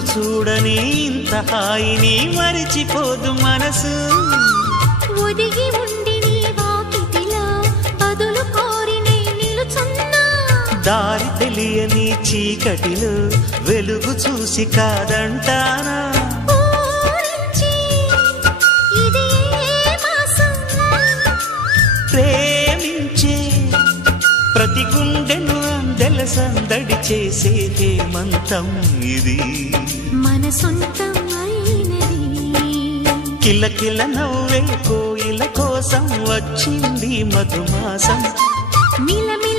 రోజు చూడని ఇంత హాయిని మరిచిపోదు మనసు ఒదిగి ఉండి నీ వాకిటిలో బదులు కోరి నే నిలుచున్నా దారి తెలియని చీకటిలో వెలుగు చూసి కాదంటానా ఊరించి ఇది ఏ మాసం ప్రేమించే ప్రతి గుండెను అందెల సందడి చేసే హేమంతం ఇది మన సొంతం అయినది కిలకిల నవ్వే కోయిల కోసం వచ్చింది మధుమాసం మిలమి